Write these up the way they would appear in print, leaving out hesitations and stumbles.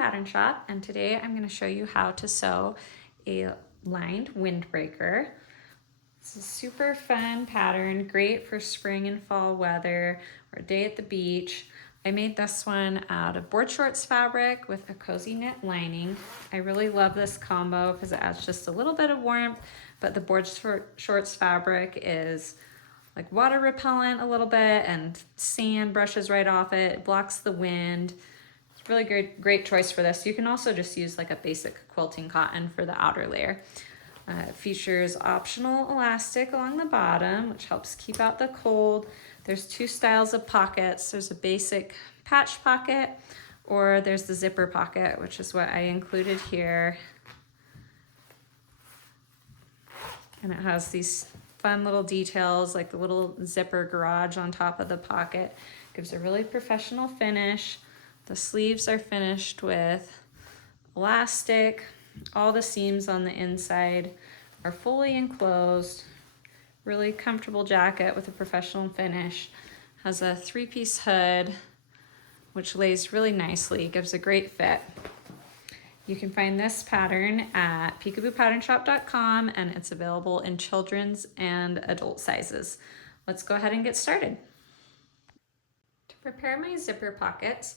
Pattern Shop, and today I'm going to show you how to sew a lined windbreaker. It's a super fun pattern, great for spring and fall weather or a day at the beach. I made this one out of board shorts fabric with a cozy knit lining. I really love this combo because it adds just a little bit of warmth, but the board shorts fabric is like water repellent a little bit and sand brushes right off it, blocks the wind. It's a really great choice for this. You can also just use like a basic quilting cotton for the outer layer. It features optional elastic along the bottom, which helps keep out the cold. There's two styles of pockets. There's a basic patch pocket, or there's the zipper pocket, which is what I included here. And it has these fun little details like the little zipper garage on top of the pocket. Gives a really professional finish. The sleeves are finished with elastic. All the seams on the inside are fully enclosed. Really comfortable jacket with a professional finish. Has a three-piece hood, which lays really nicely, gives a great fit. You can find this pattern at peekaboopatternshop.com, and it's available in children's and adult sizes. Let's go ahead and get started. To prepare my zipper pockets,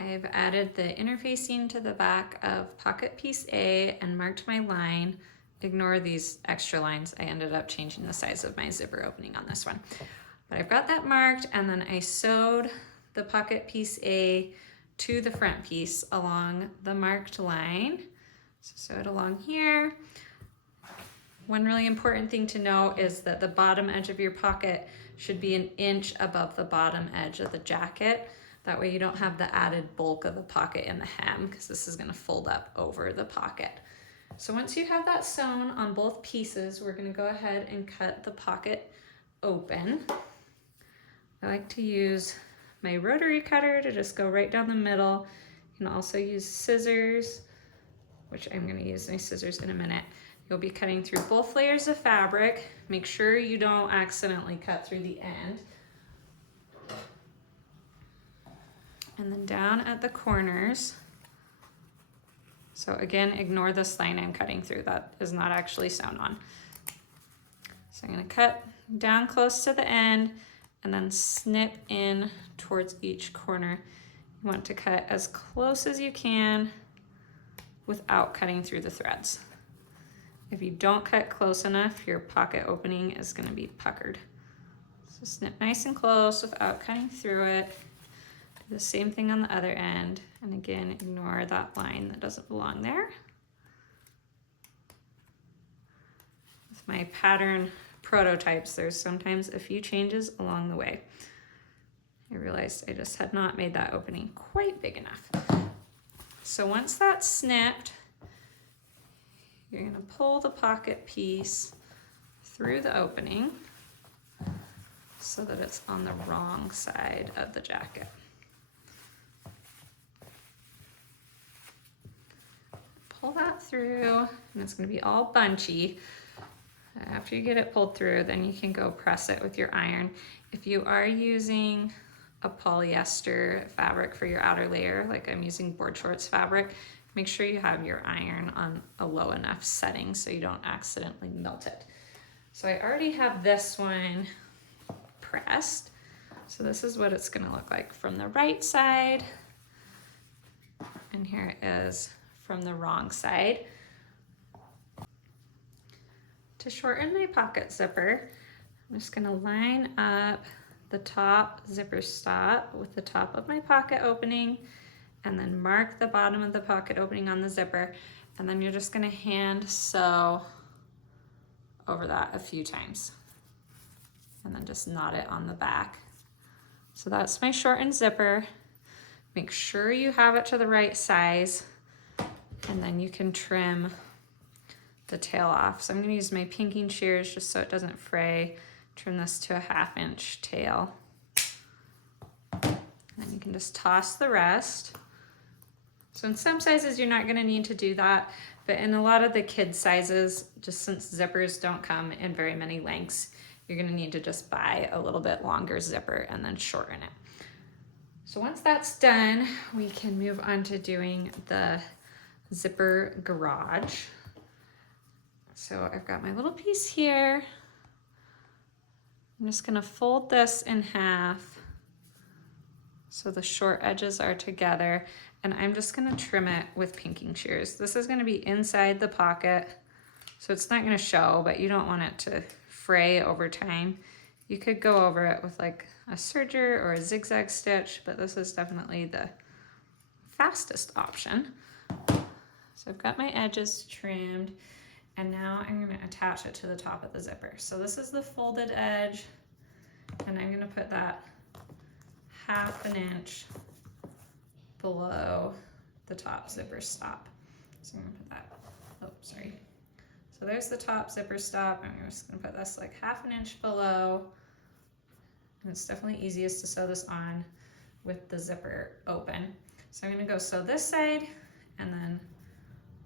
I've added the interfacing to the back of pocket piece A and marked my line. Ignore these extra lines. I ended up changing the size of my zipper opening on this one. But I've got that marked, and then I sewed the pocket piece A to the front piece along the marked line. So sew it along here. One really important thing to know is that the bottom edge of your pocket should be an inch above the bottom edge of the jacket. That way you don't have the added bulk of the pocket in the hem, because this is going to fold up over the pocket. So once you have that sewn on both pieces, we're going to go ahead and cut the pocket open. I like to use my rotary cutter to just go right down the middle. You can also use scissors, which I'm going to use my scissors in a minute. You'll be cutting through both layers of fabric. Make sure you don't accidentally cut through the end. And then down at the corners. So again, ignore this line I'm cutting through. That is not actually sewn on. So I'm going to cut down close to the end and then snip in towards each corner. You want to cut as close as you can without cutting through the threads. If you don't cut close enough, your pocket opening is going to be puckered. So snip nice and close without cutting through it. Do the same thing on the other end. And again, ignore that line that doesn't belong there. With my pattern prototypes, there's sometimes a few changes along the way. I realized I just had not made that opening quite big enough. So once that's snipped, you're going to pull the pocket piece through the opening so that it's on the wrong side of the jacket. Pull that through, and it's going to be all bunchy. After you get it pulled through, then you can go press it with your iron. If you are using a polyester fabric for your outer layer, like I'm using board shorts fabric, make sure you have your iron on a low enough setting so you don't accidentally melt it. So I already have this one pressed. So this is what it's going to look like from the right side. And here it is from the wrong side. To shorten my pocket zipper, I'm just going to line up the top zipper stop with the top of my pocket opening, and then mark the bottom of the pocket opening on the zipper, and then you're just going to hand sew over that a few times, and then just knot it on the back. So that's my shortened zipper. Make sure you have it to the right size, and then you can trim the tail off. So I'm going to use my pinking shears just so it doesn't fray. Trim this to a 1/2 inch tail. And then you can just toss the rest. So in some sizes you're not going to need to do that, but in a lot of the kid sizes, just since zippers don't come in very many lengths, you're going to need to just buy a little bit longer zipper and then shorten it. So once that's done, we can move on to doing the zipper garage. So I've got my little piece here. I'm just gonna fold this in half so the short edges are together, and I'm just gonna trim it with pinking shears. This is gonna be inside the pocket, so it's not gonna show, but you don't want it to fray over time. You could go over it with like a serger or a zigzag stitch, but this is definitely the fastest option. So I've got my edges trimmed, and now I'm gonna attach it to the top of the zipper. So this is the folded edge, and I'm gonna put that 1/2 inch below the top zipper stop. So I'm gonna put that, oh, sorry. So there's the top zipper stop. I'm just gonna put this like 1/2 inch below. And it's definitely easiest to sew this on with the zipper open. So I'm gonna go sew this side, and then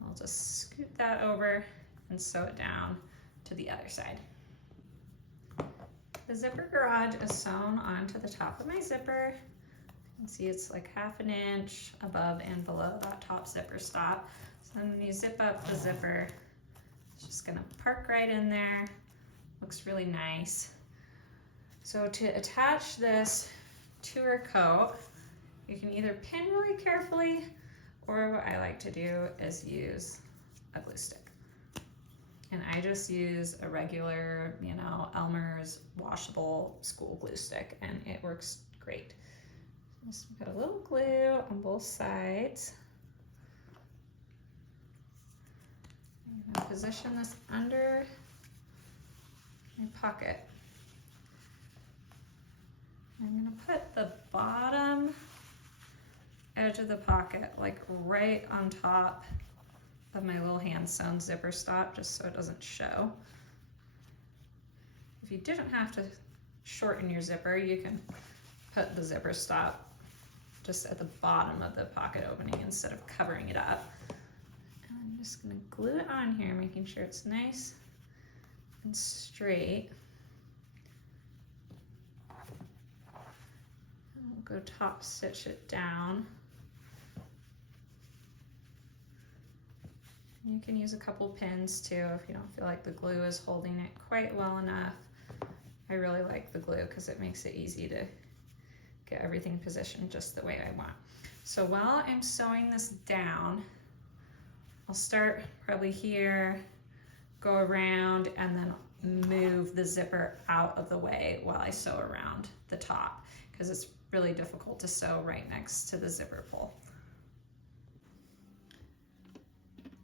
I'll just scoot that over and sew it down to the other side. The zipper garage is sewn onto the top of my zipper. You can see it's like 1/2 inch above and below that top zipper stop. So then when you zip up the zipper, it's just gonna park right in there. Looks really nice. So to attach this to our coat, you can either pin really carefully, or what I like to do is use a glue stick. And I just use a regular, you know, Elmer's washable school glue stick, and it works great. Just put a little glue on both sides. I'm gonna position this under my pocket. I'm gonna put the bottom edge of the pocket like right on top of my little hand sewn zipper stop, just so it doesn't show. If you didn't have to shorten your zipper, you can put the zipper stop just at the bottom of the pocket opening instead of covering it up. And I'm just gonna glue it on here, making sure it's nice and straight. Go top stitch it down. You can use a couple pins too if you don't feel like the glue is holding it quite well enough. I really like the glue because it makes it easy to get everything positioned just the way I want. So while I'm sewing this down, I'll start probably here, go around, and then move the zipper out of the way while I sew around the top, because it's really difficult to sew right next to the zipper pull.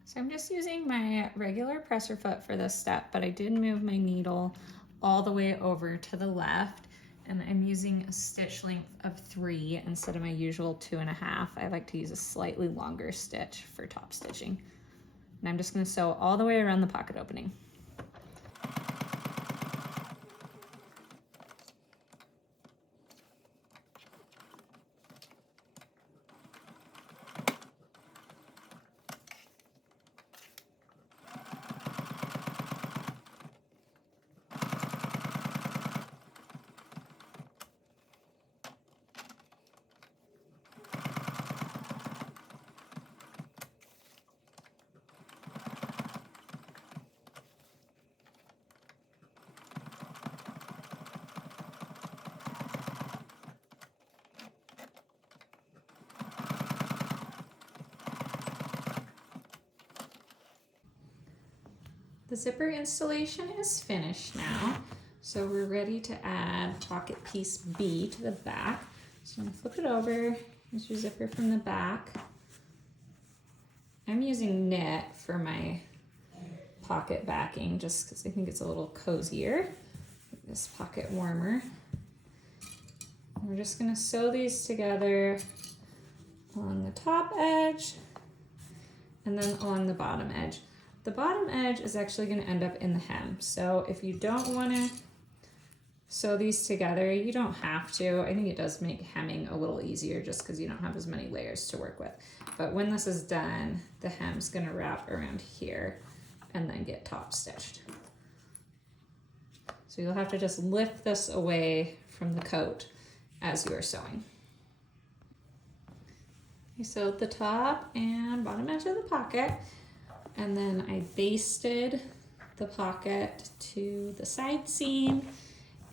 So I'm just using my regular presser foot for this step, but I did move my needle all the way over to the left, and I'm using a stitch length of 3 instead of my usual 2.5. I like to use a slightly longer stitch for top stitching. And I'm just gonna sew all the way around the pocket opening. The zipper installation is finished now, so we're ready to add pocket piece B to the back. So I'm gonna flip it over, use your zipper from the back. I'm using knit for my pocket backing just because I think it's a little cozier, make this pocket warmer. And we're just gonna sew these together on the top edge and then along the bottom edge. The bottom edge is actually going to end up in the hem. So if you don't want to sew these together, you don't have to. I think it does make hemming a little easier just because you don't have as many layers to work with. But when this is done, the hem's going to wrap around here and then get top stitched. So you'll have to just lift this away from the coat as you are sewing. I sewed the top and bottom edge of the pocket, and then I basted the pocket to the side seam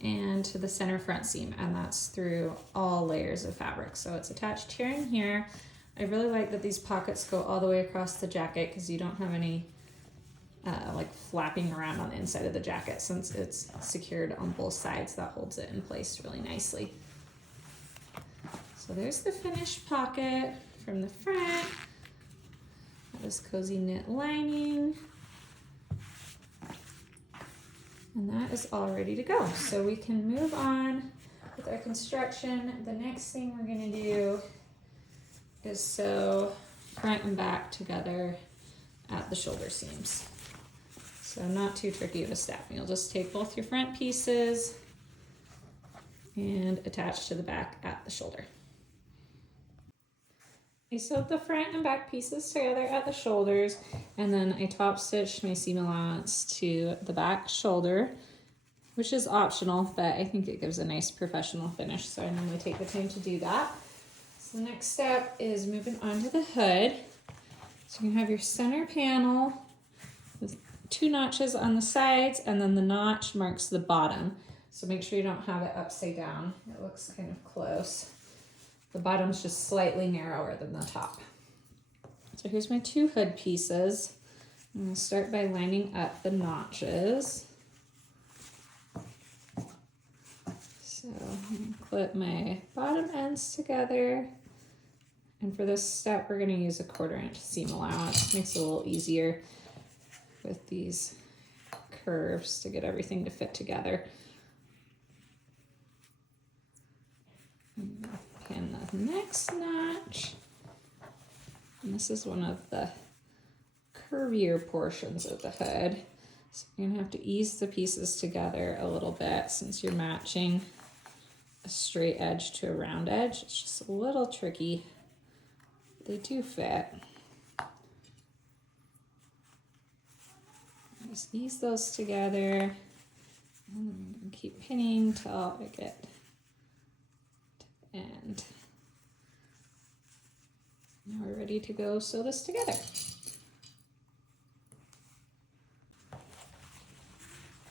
and to the center front seam, and that's through all layers of fabric. So it's attached here and here. I really like that these pockets go all the way across the jacket because you don't have any like flapping around on the inside of the jacket. Since it's secured on both sides, that holds it in place really nicely. So there's the finished pocket from the front. This cozy knit lining. And that is all ready to go. So we can move on with our construction. The next thing we're gonna do is sew front and back together at the shoulder seams. So not too tricky of a step. You'll just take both your front pieces and attach to the back at the shoulder. I sewed the front and back pieces together at the shoulders, and then I top stitched my seam allowance to the back shoulder, which is optional, but I think it gives a nice professional finish, so I normally take the time to do that. So the next step is moving on to the hood. So you can have your center panel with 2 notches on the sides, and then the notch marks the bottom. So make sure you don't have it upside down. It looks kind of close. The bottom's just slightly narrower than the top. So here's my 2 hood pieces. I'm gonna start by lining up the notches. So I'm gonna clip my bottom ends together. And for this step, we're gonna use a 1/4 inch seam allowance. Makes it a little easier with these curves to get everything to fit together. Pin the next notch. And this is one of the curvier portions of the hood. So you're gonna have to ease the pieces together a little bit since you're matching a straight edge to a round edge. It's just a little tricky. They do fit. Just ease those together and keep pinning till I get and now we're ready to go sew this together.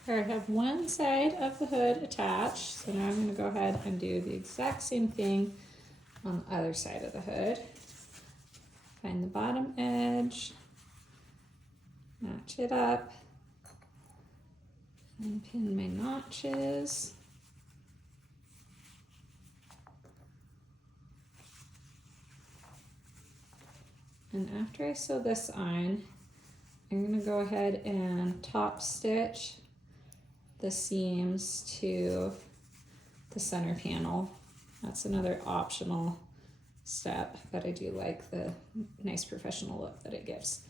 I have one side of the hood attached, so now I'm going to go ahead and do the exact same thing on the other side of the hood. Find the bottom edge, match it up, and pin my notches. And after I sew this on, I'm going to go ahead and top stitch the seams to the center panel. That's another optional step, but I do like the nice professional look that it gives.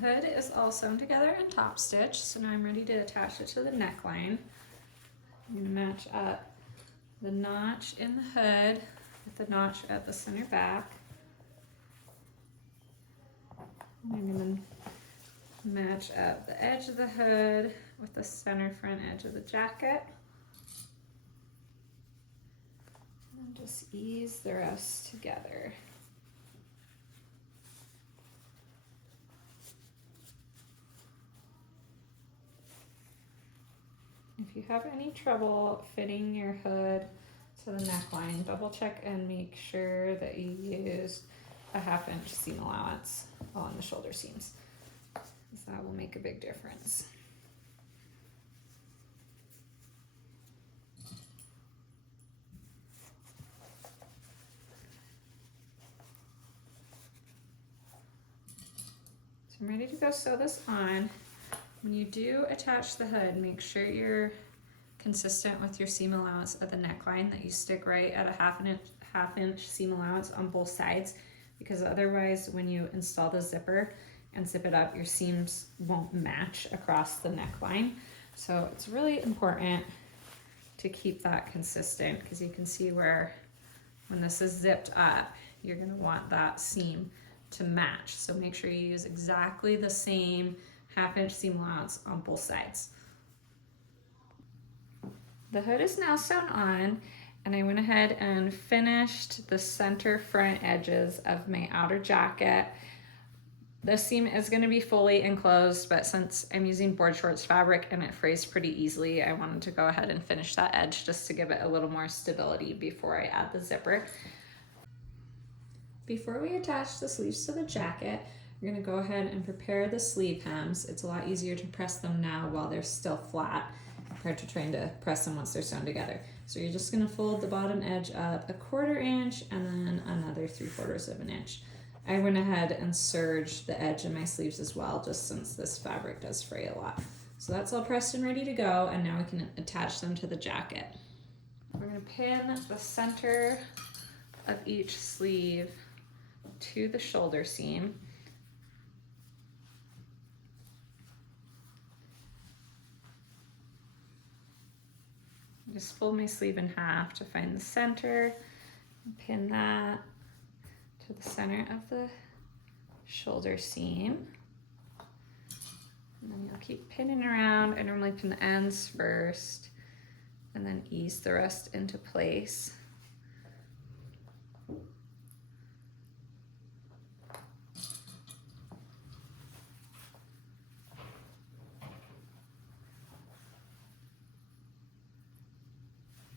Hood is all sewn together and top stitched, so now I'm ready to attach it to the neckline. I'm going to match up the notch in the hood with the notch at the center back. I'm going to match up the edge of the hood with the center front edge of the jacket. And just ease the rest together. If you have any trouble fitting your hood to the neckline, double check and make sure that you use a 1/2 inch seam allowance on the shoulder seams, because that will make a big difference. I'm ready to go sew this on. When you do attach the hood, make sure you're consistent with your seam allowance at the neckline, that you stick right at a half inch seam allowance on both sides, because otherwise when you install the zipper and zip it up, your seams won't match across the neckline. So it's really important to keep that consistent, because you can see where when this is zipped up, you're going to want that seam to match. So make sure you use exactly the same half inch seam allowance on both sides. The hood is now sewn on, and I went ahead and finished the center front edges of my outer jacket. The seam is going to be fully enclosed, but since I'm using board shorts fabric and it frays pretty easily, I wanted to go ahead and finish that edge just to give it a little more stability before I add the zipper. Before we attach the sleeves to the jacket, we're going to go ahead and prepare the sleeve hems. It's a lot easier to press them now while they're still flat compared to trying to press them once they're sewn together. So you're just going to fold the bottom edge up 1/4 inch and then another 3/4 of an inch. I went ahead and serged the edge of my sleeves as well, just since this fabric does fray a lot. So that's all pressed and ready to go, and now we can attach them to the jacket. We're going to pin the center of each sleeve to the shoulder seam. Just fold my sleeve in half to find the center, and pin that to the center of the shoulder seam. And then you'll keep pinning around. I normally pin the ends first and then ease the rest into place.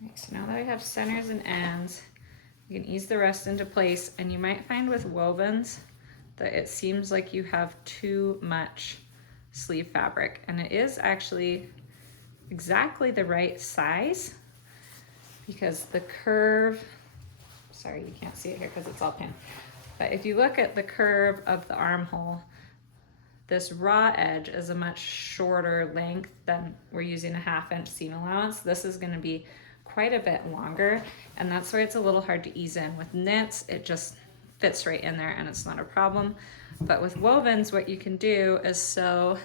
Right, so now that I have centers and ends, you can ease the rest into place, and you might find with wovens that it seems like you have too much sleeve fabric, and it is actually exactly the right size, because the curve, sorry you can't see it here because it's all pinned, but if you look at the curve of the armhole, this raw edge is a much shorter length than we're using a 1/2 inch seam allowance. This is going to be quite a bit longer, and that's why it's a little hard to ease in. With knits, it just fits right in there and it's not a problem. But with wovens, what you can do is sew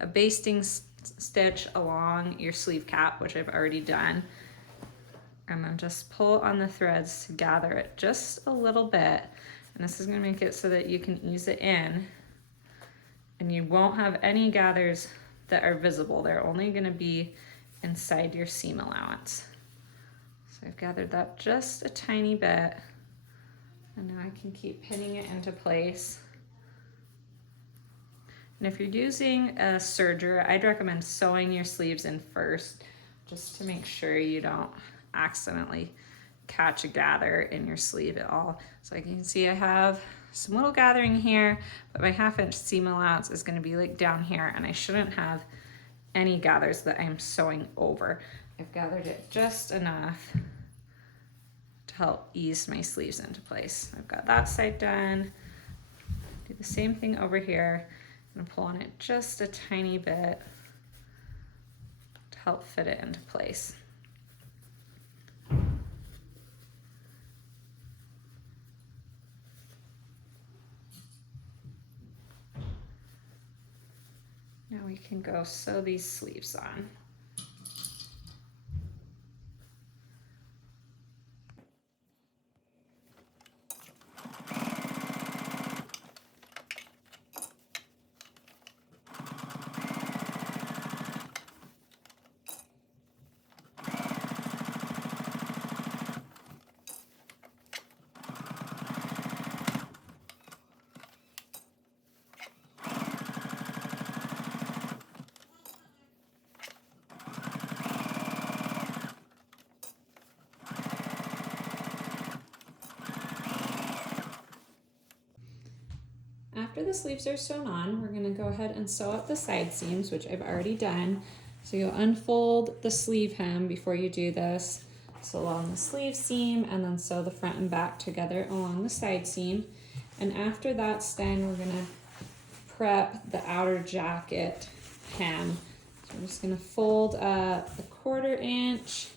a basting stitch along your sleeve cap, which I've already done, and then just pull on the threads to gather it just a little bit. And this is going to make it so that you can ease it in, and you won't have any gathers that are visible. They're only going to be inside your seam allowance. So I've gathered that just a tiny bit, and now I can keep pinning it into place. And if you're using a serger, I'd recommend sewing your sleeves in first, just to make sure you don't accidentally catch a gather in your sleeve at all. So you can see I have some little gathering here, but my 1/2 inch seam allowance is going to be like down here, and I shouldn't have any gathers that I'm sewing over. I've gathered it just enough to help ease my sleeves into place. I've got that side done. Do the same thing over here. I'm gonna pull on it just a tiny bit to help fit it into place. Now we can go sew these sleeves on. After the sleeves are sewn on, we're going to go ahead and sew up the side seams, which I've already done. So you'll unfold the sleeve hem before you do this. Sew along the sleeve seam, and then sew the front and back together along the side seam. And after that's done, we're going to prep the outer jacket hem. So I'm just gonna fold up a 1/4 inch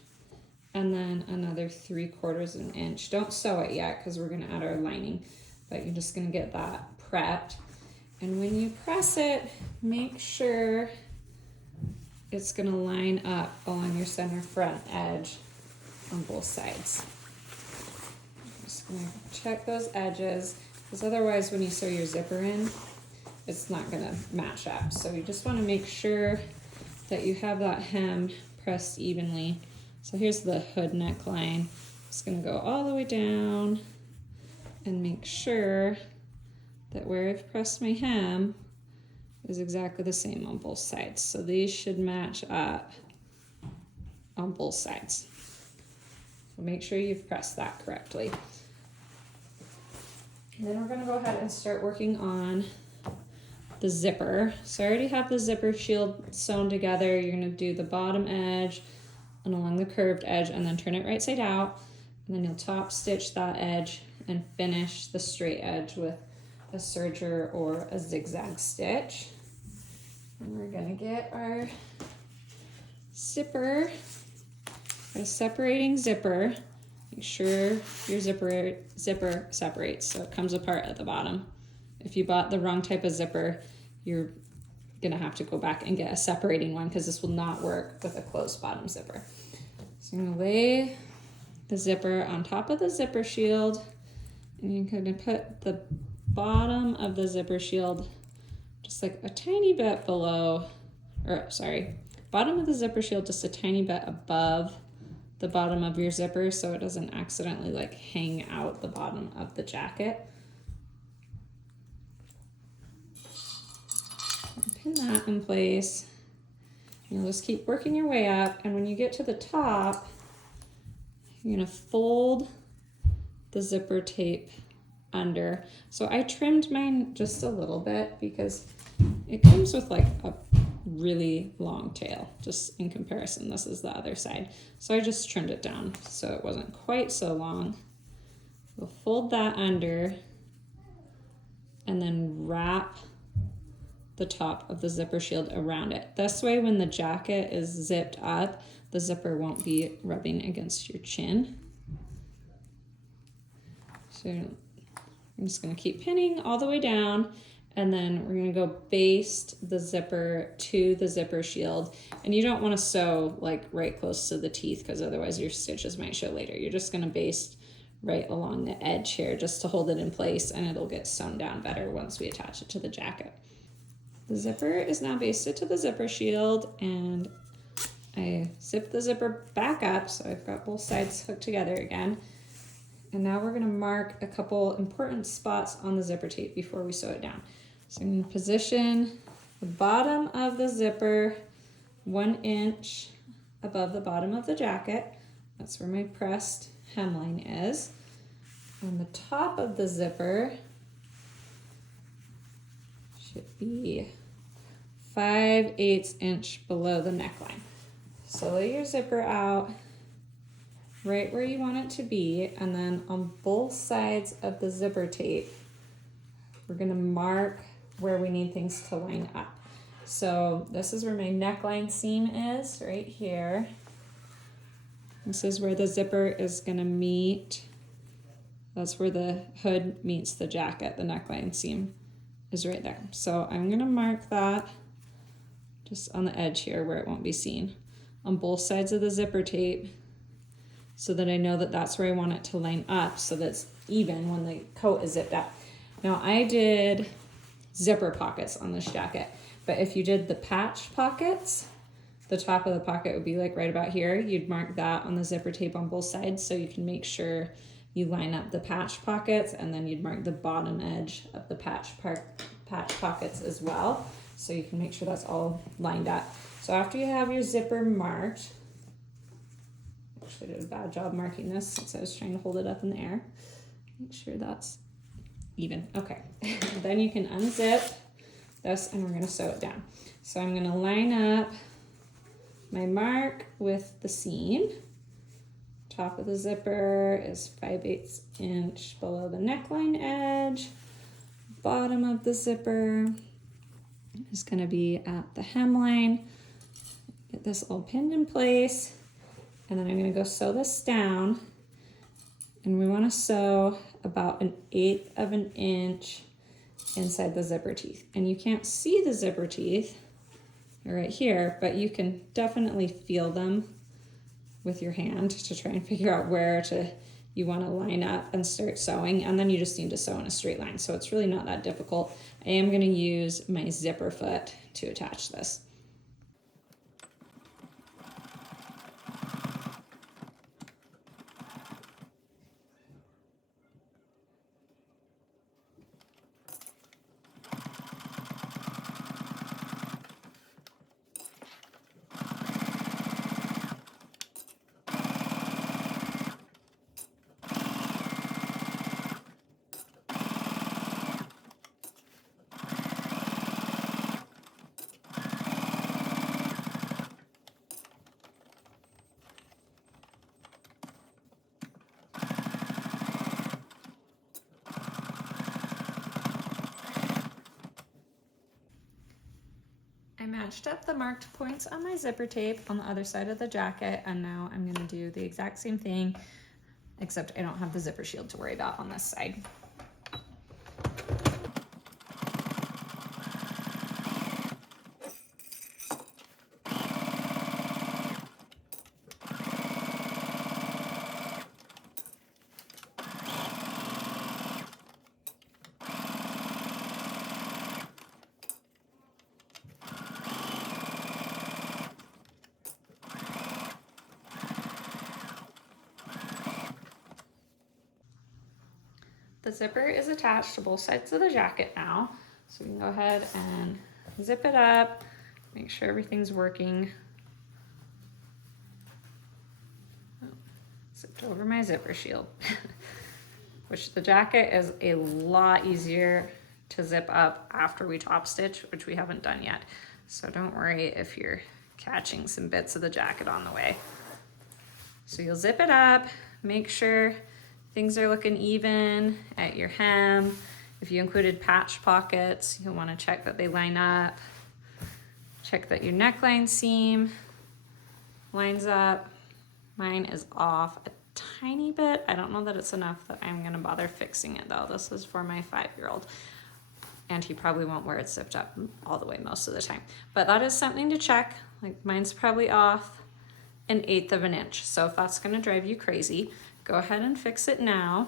and then another 3/4 inch. Don't sew it yet because we're gonna add our lining, but you're just gonna get that prepped. And when you press it, make sure it's gonna line up along your center front edge on both sides. I'm just gonna check those edges, because otherwise when you sew your zipper in, it's not gonna match up. So you just wanna make sure that you have that hem pressed evenly. So here's the hood neckline. Just gonna go all the way down and make sure that where I've pressed my hem is exactly the same on both sides. So these should match up on both sides. So make sure you've pressed that correctly. And then we're gonna go ahead and start working on the zipper. So I already have the zipper shield sewn together. You're gonna do the bottom edge and along the curved edge and then turn it right side out. And then you'll top stitch that edge and finish the straight edge with a serger or a zigzag stitch. And we're gonna get our zipper, a separating zipper. Make sure your zipper separates so it comes apart at the bottom. If you bought the wrong type of zipper, you're gonna have to go back and get a separating one because this will not work with a closed bottom zipper. So I'm gonna lay the zipper on top of the zipper shield, and you're gonna put the bottom of the zipper shield just like a tiny bit below, or sorry, bottom of the zipper shield just a tiny bit above the bottom of your zipper so it doesn't accidentally like hang out the bottom of the jacket. Pin that in place. You'll just keep working your way up, and when you get to the top, you're gonna fold the zipper tape under. So I trimmed mine just a little bit because it comes with like a really long tail, just in comparison. This is the other side. So I just trimmed it down so it wasn't quite so long. We'll fold that under and then wrap the top of the zipper shield around it. This way when the jacket is zipped up, the zipper won't be rubbing against your chin. So I'm just gonna keep pinning all the way down, and then we're gonna go baste the zipper to the zipper shield. And you don't wanna sew like right close to the teeth because otherwise your stitches might show later. You're just gonna baste right along the edge here just to hold it in place, and it'll get sewn down better once we attach it to the jacket. The zipper is now basted to the zipper shield, and I zip the zipper back up so I've got both sides hooked together again. And now we're gonna mark a couple important spots on the zipper tape before we sew it down. So I'm gonna position the bottom of the zipper 1 inch above the bottom of the jacket. That's where my pressed hemline is. On the top of the zipper should be 5/8 inch below the neckline. So lay your zipper out right where you want it to be, and then on both sides of the zipper tape, we're gonna mark where we need things to line up. So this is where my neckline seam is, right here. This is where the zipper is gonna meet. That's where the hood meets the jacket. The neckline seam is right there. So I'm gonna mark that just on the edge here where it won't be seen on both sides of the zipper tape, so that I know that that's where I want it to line up so that it's even when the coat is zipped up. Now I did zipper pockets on this jacket, but if you did the patch pockets, the top of the pocket would be like right about here. You'd mark that on the zipper tape on both sides so you can make sure you line up the patch pockets, and then you'd mark the bottom edge of the patch pockets as well, so you can make sure that's all lined up. So after you have your zipper marked, actually I did a bad job marking this since I was trying to hold it up in the air. Make sure that's even. Okay, then you can unzip this and we're gonna sew it down. So I'm gonna line up my mark with the seam. Top of the zipper is 5/8 inch below the neckline edge. Bottom of the zipper is going to be at the hemline. Get this all pinned in place, and then I'm going to go sew this down, and we want to sew about 1/8 of an inch inside the zipper teeth. And you can't see the zipper teeth right here, but you can definitely feel them with your hand to try and figure out where you want to line up and start sewing, and then you just need to sew in a straight line. So it's really not that difficult. I am going to use my zipper foot to attach this. I matched up the marked points on my zipper tape on the other side of the jacket, and now I'm going to do the exact same thing, except I don't have the zipper shield to worry about on this side. The zipper is attached to both sides of the jacket now, so we can go ahead and zip it up, make sure everything's working. Oh, zipped over my zipper shield, which the jacket is a lot easier to zip up after we top stitch, which we haven't done yet. So don't worry if you're catching some bits of the jacket on the way. So you'll zip it up, make sure things are looking even at your hem. If you included patch pockets, you'll want to check that they line up. Check that your neckline seam lines up. Mine is off a tiny bit. I don't know that it's enough that I'm going to bother fixing it though. This is for my 5-year-old. And he probably won't wear it zipped up all the way most of the time. But that is something to check. Like mine's probably off 1/8 of an inch. So if that's going to drive you crazy, go ahead and fix it now.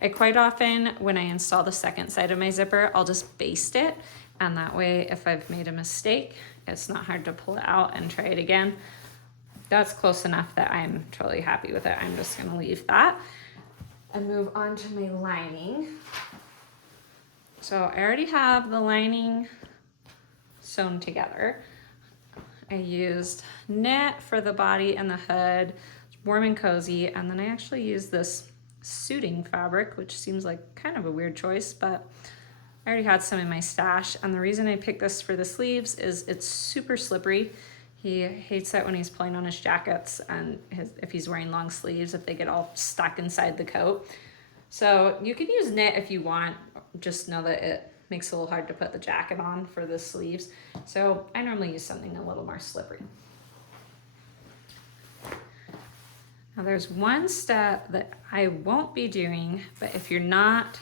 I quite often, when I install the second side of my zipper, I'll just baste it. And that way, if I've made a mistake, it's not hard to pull it out and try it again. That's close enough that I'm totally happy with it. I'm just gonna leave that and move on to my lining. So I already have the lining sewn together. I used knit for the body and the hood, warm and cozy, and then I actually used this suiting fabric, which seems like kind of a weird choice, but I already had some in my stash. And the reason I picked this for the sleeves is it's super slippery. He hates it when he's pulling on his jackets and if he's wearing long sleeves, if they get all stuck inside the coat. So you could use knit if you want, just know that it makes it a little hard to put the jacket on for the sleeves. So I normally use something a little more slippery. Now there's one step that I won't be doing, but if you're not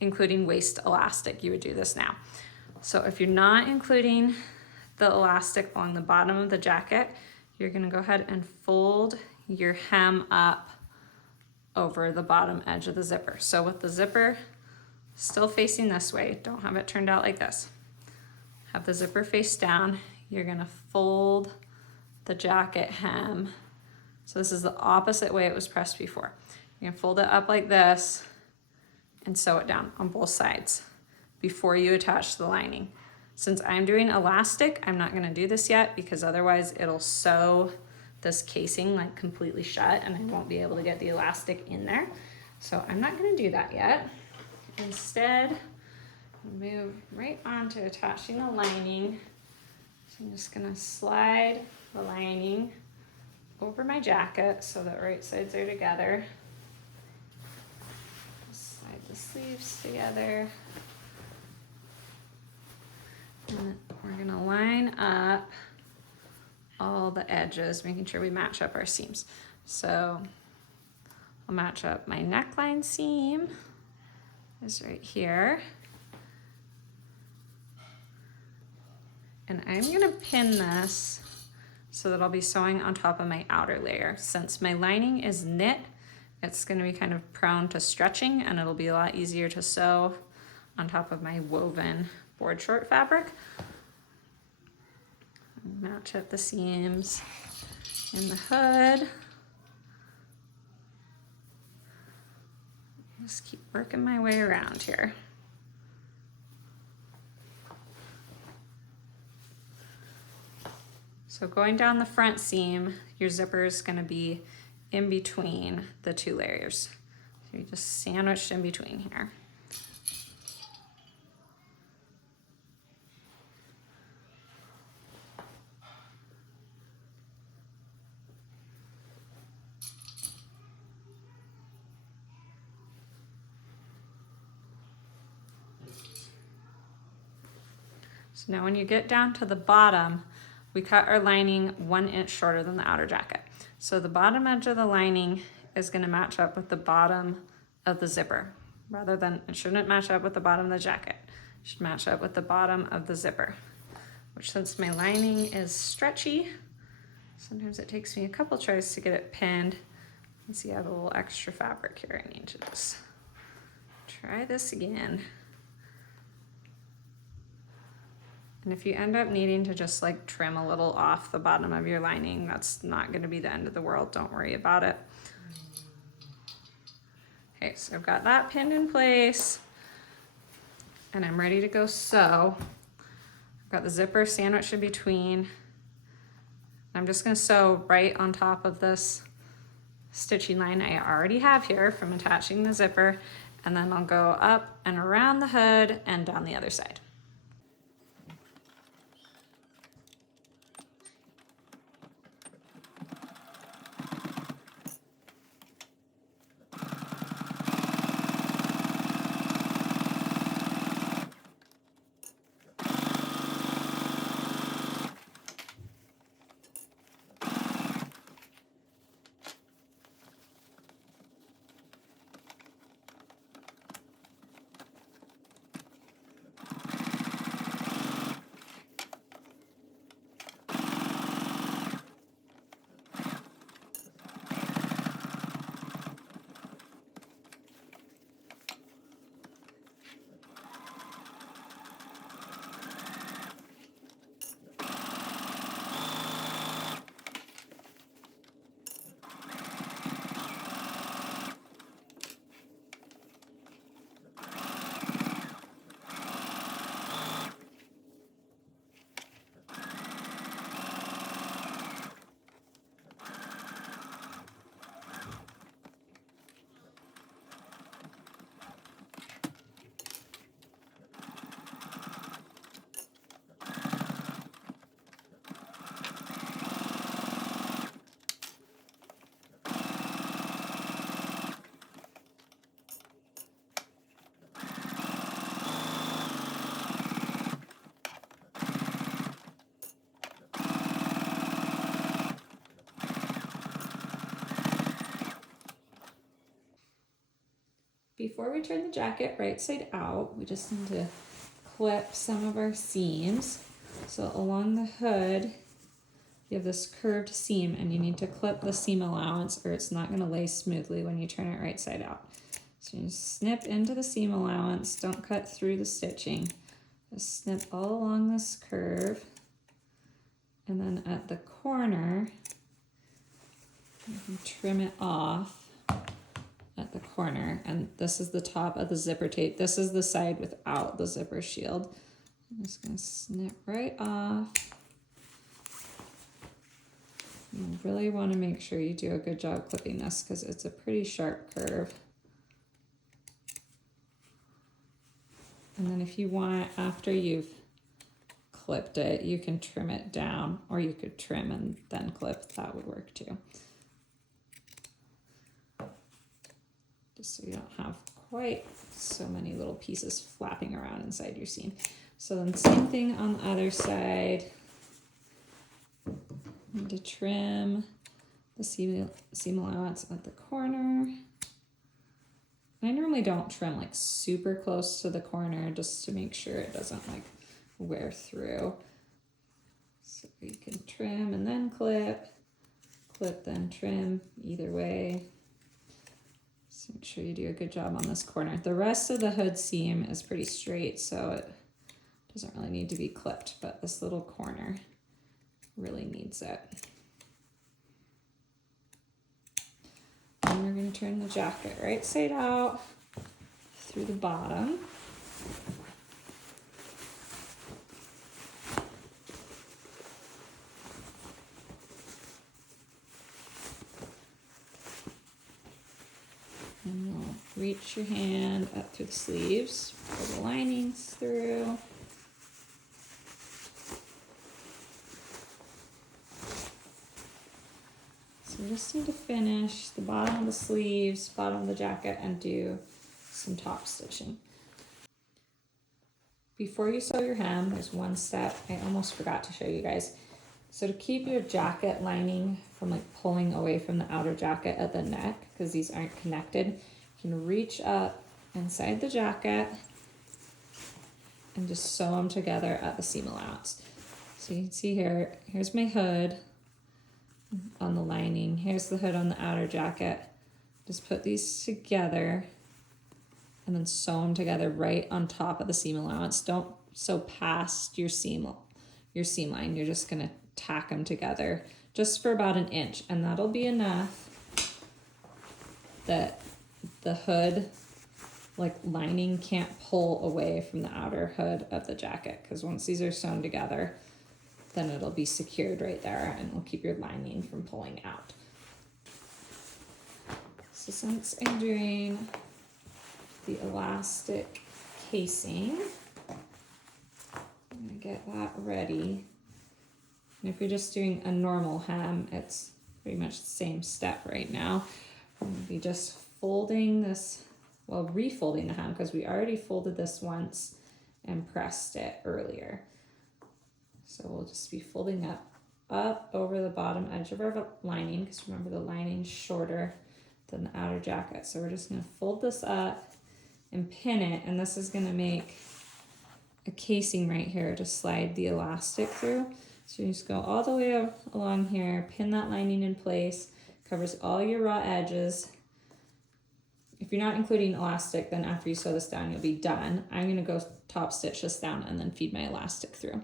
including waist elastic, you would do this now. So if you're not including the elastic along the bottom of the jacket, you're gonna go ahead and fold your hem up over the bottom edge of the zipper. So with the zipper still facing this way, don't have it turned out like this. Have the zipper face down, you're gonna fold the jacket hem. So this is the opposite way it was pressed before. You're gonna fold it up like this and sew it down on both sides before you attach the lining. Since I'm doing elastic, I'm not gonna do this yet because otherwise it'll sew this casing like completely shut and I won't be able to get the elastic in there. So I'm not gonna do that yet. Instead, move right on to attaching the lining. So I'm just gonna slide the lining over my jacket so that right sides are together. Slide the sleeves together. And we're gonna line up all the edges, making sure we match up our seams. So I'll match up my neckline seam is right here. And I'm gonna pin this so that I'll be sewing on top of my outer layer. Since my lining is knit, it's gonna be kind of prone to stretching, and it'll be a lot easier to sew on top of my woven board short fabric. Match up the seams in the hood. Just keep working my way around here. So going down the front seam, your zipper is going to be in between the two layers. So you just sandwiched in between here. So now when you get down to the bottom, we cut our lining 1 inch shorter than the outer jacket. So the bottom edge of the lining is going to match up with the bottom of the zipper. Rather than, it shouldn't match up with the bottom of the jacket. It should match up with the bottom of the zipper. Which, since my lining is stretchy, sometimes it takes me a couple tries to get it pinned. You see I have a little extra fabric here. I need to just try this again. And if you end up needing to just like trim a little off the bottom of your lining, that's not going to be the end of the world. Don't worry about it. Okay, so I've got that pinned in place and I'm ready to go sew. I've got the zipper sandwiched in between. I'm just going to sew right on top of this stitching line I already have here from attaching the zipper, and then I'll go up and around the hood and down the other side. Before we turn the jacket right side out, we just need to clip some of our seams. So along the hood, you have this curved seam and you need to clip the seam allowance or it's not going to lay smoothly when you turn it right side out. So you snip into the seam allowance, don't cut through the stitching. Just snip all along this curve, and then at the corner, you can trim it off at the corner, and this is the top of the zipper tape. This is the side without the zipper shield. I'm just going to snip right off. You really want to make sure you do a good job clipping this because it's a pretty sharp curve. And then if you want, after you've clipped it, you can trim it down, or you could trim and then clip. That would work too. Just so you don't have quite so many little pieces flapping around inside your seam. So then same thing on the other side. Need to trim the seam allowance at the corner. I normally don't trim like super close to the corner just to make sure it doesn't like wear through. So you can trim and then clip, clip then trim, either way. So make sure you do a good job on this corner. The rest of the hood seam is pretty straight, so it doesn't really need to be clipped, but this little corner really needs it. And we're going to turn the jacket right side out through the bottom. And you'll reach your hand up through the sleeves, pull the linings through. So we just need to finish the bottom of the sleeves, bottom of the jacket, and do some top stitching. Before you sew your hem, there's one step I almost forgot to show you guys. So to keep your jacket lining from like pulling away from the outer jacket at the neck, because these aren't connected, you can reach up inside the jacket and just sew them together at the seam allowance. So you can see here, here's my hood on the lining, here's the hood on the outer jacket. Just put these together and then sew them together right on top of the seam allowance. Don't sew past your seam line. You're just gonna tack them together just for about 1 inch, and that'll be enough that the hood like lining can't pull away from the outer hood of the jacket, because once these are sewn together, then it'll be secured right there and will keep your lining from pulling out. So since I'm doing the elastic casing, I'm gonna get that ready. And if you're just doing a normal hem, it's pretty much the same step right now. I'm gonna be just folding this, well, refolding the hem, because we already folded this once and pressed it earlier. So we'll just be folding up over the bottom edge of our lining, because remember the lining's shorter than the outer jacket. So we're just gonna fold this up and pin it, and this is gonna make a casing right here to slide the elastic through. So you just go all the way along here, pin that lining in place, covers all your raw edges. If you're not including elastic, then after you sew this down, you'll be done. I'm gonna go top stitch this down and then feed my elastic through.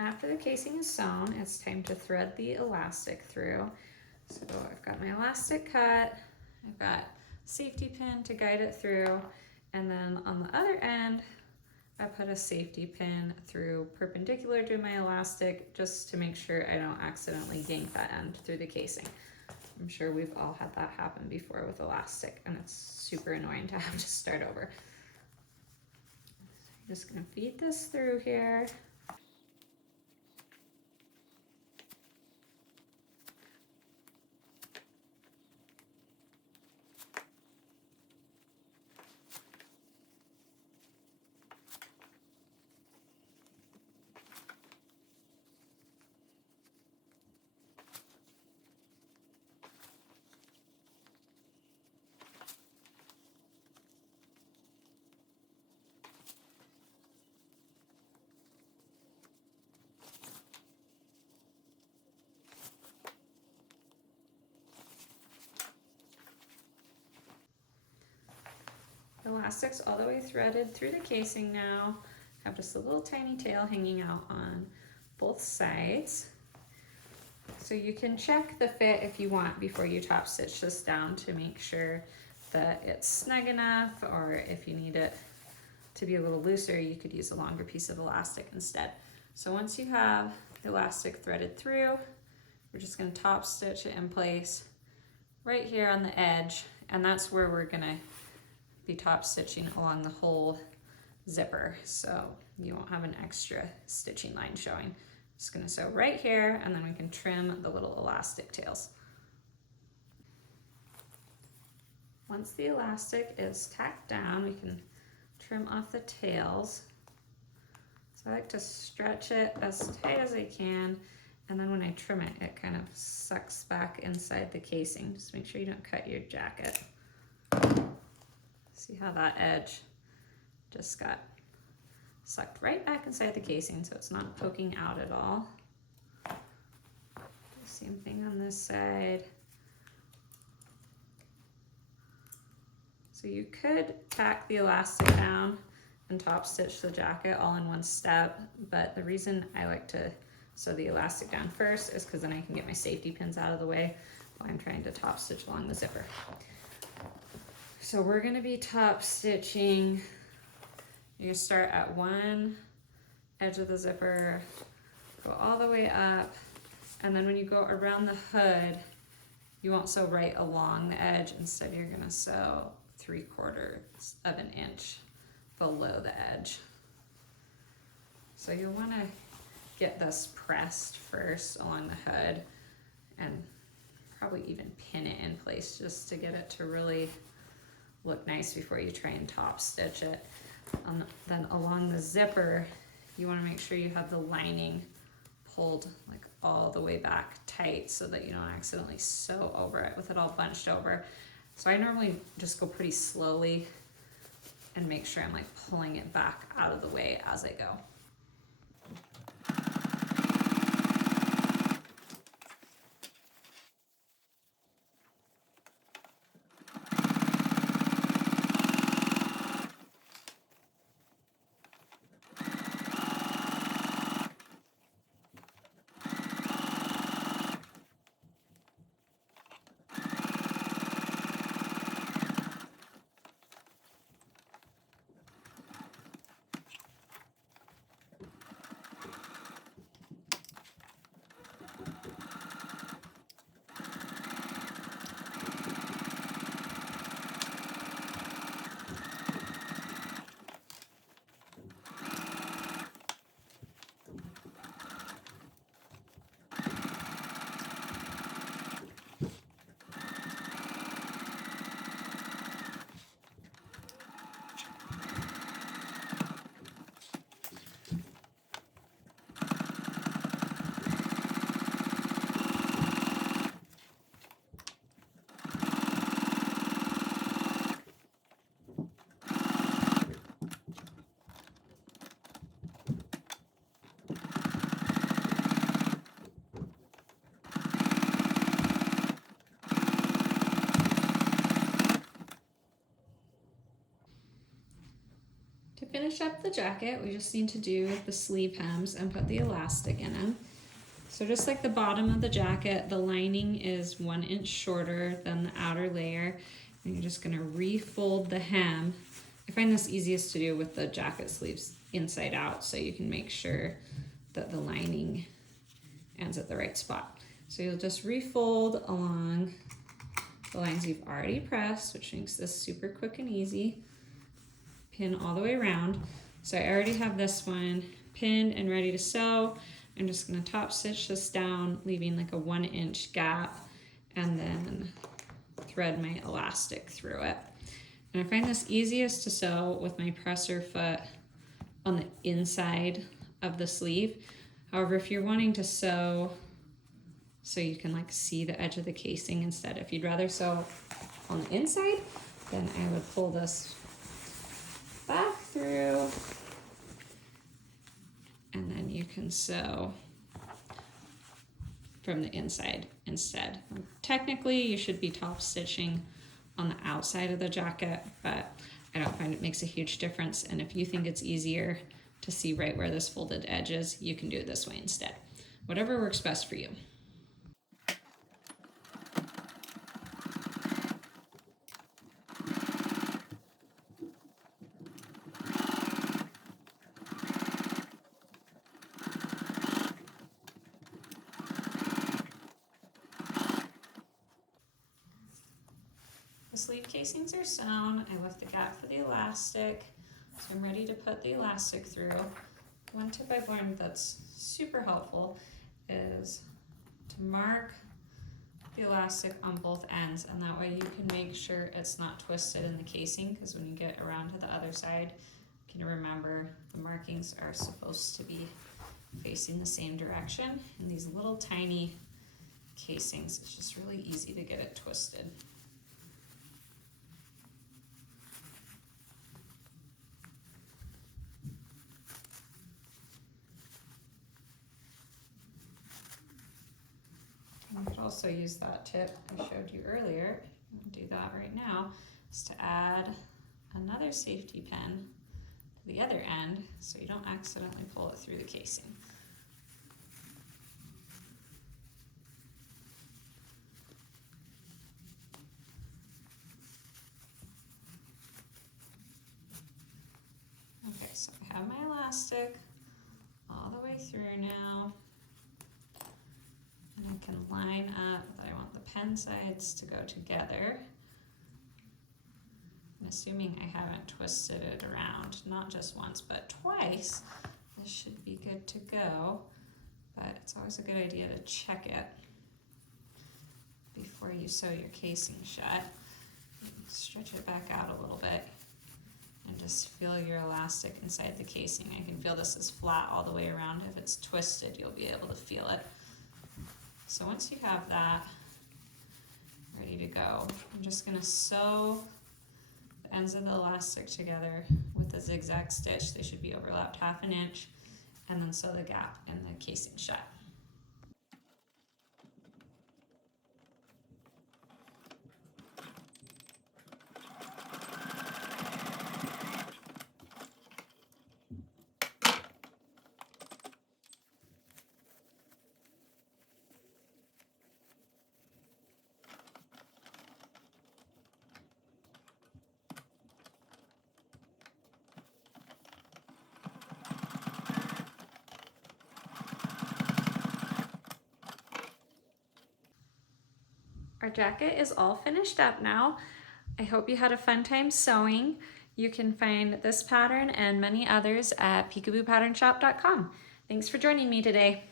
After the casing is sewn, it's time to thread the elastic through. So I've got my elastic cut, I've got safety pin to guide it through, and then on the other end, I put a safety pin through perpendicular to my elastic just to make sure I don't accidentally yank that end through the casing. I'm sure we've all had that happen before with elastic, and it's super annoying to have to start over. I'm just gonna feed this through here. Elastic's all the way threaded through the casing now. have just a little tiny tail hanging out on both sides. So you can check the fit if you want before you top stitch this down to make sure that it's snug enough, or if you need it to be a little looser, you could use a longer piece of elastic instead. So once you have the elastic threaded through, we're just going to top stitch it in place right here on the edge, and that's where we're going to be top stitching along the whole zipper, so you won't have an extra stitching line showing. Just going to sew right here, and then we can trim the little elastic tails. Once the elastic is tacked down, we can trim off the tails. So I like to stretch it as tight as I can, and then when I trim it, it kind of sucks back inside the casing. Just make sure you don't cut your jacket. See how that edge just got sucked right back inside the casing, so it's not poking out at all. Same thing on this side. So you could tack the elastic down and top stitch the jacket all in one step, but the reason I like to sew the elastic down first is because then I can get my safety pins out of the way while I'm trying to top stitch along the zipper. So we're gonna be top stitching, you start at one edge of the zipper, go all the way up, and then when you go around the hood, you won't sew right along the edge. Instead, you're gonna sew 3/4 of an inch below the edge. So you'll wanna get this pressed first along the hood and probably even pin it in place just to get it to really look nice before you try and top stitch it. Then along the zipper, you wanna make sure you have the lining pulled like all the way back tight so that you don't accidentally sew over it with it all bunched over. So I normally just go pretty slowly and make sure I'm like pulling it back out of the way as I go. To finish up the jacket, we just need to do the sleeve hems and put the elastic in them. So just like the bottom of the jacket, the lining is 1 inch shorter than the outer layer, and you're just gonna refold the hem. I find this easiest to do with the jacket sleeves inside out, so you can make sure that the lining ends at the right spot. So you'll just refold along the lines you've already pressed, which makes this super quick and easy. Pin all the way around. So I already have this one pinned and ready to sew. I'm just gonna top stitch this down, leaving like a 1 inch gap, and then thread my elastic through it. And I find this easiest to sew with my presser foot on the inside of the sleeve. However, if you're wanting to sew so you can like see the edge of the casing instead, if you'd rather sew on the inside, then I would pull this back through, and then you can sew from the inside instead. Technically, you should be top stitching on the outside of the jacket, but I don't find it makes a huge difference. And if you think it's easier to see right where this folded edge is, you can do it this way instead. Whatever works best for you. The sleeve casings are sewn. I left the gap for the elastic, so I'm ready to put the elastic through. One tip I've learned that's super helpful is to mark the elastic on both ends, and that way you can make sure it's not twisted in the casing, because when you get around to the other side, you can remember the markings are supposed to be facing the same direction. And these little tiny casings, it's just really easy to get it twisted. You could also use that tip I showed you earlier, I'll do that right now, is to add another safety pin to the other end so you don't accidentally pull it through the casing. Okay, so I have my elastic all the way through now. And I can line up, I want the pen sides to go together. And assuming I haven't twisted it around, not just once, but twice, this should be good to go. But it's always a good idea to check it before you sew your casing shut. Stretch it back out a little bit and just feel your elastic inside the casing. I can feel this is flat all the way around. If it's twisted, you'll be able to feel it. So once you have that ready to go, I'm just gonna sew the ends of the elastic together with a zigzag stitch. They should be overlapped 1/2 inch, and then sew the gap in the casing shut. Our jacket is all finished up now. I hope you had a fun time sewing. You can find this pattern and many others at peekaboopatternshop.com. Thanks for joining me today.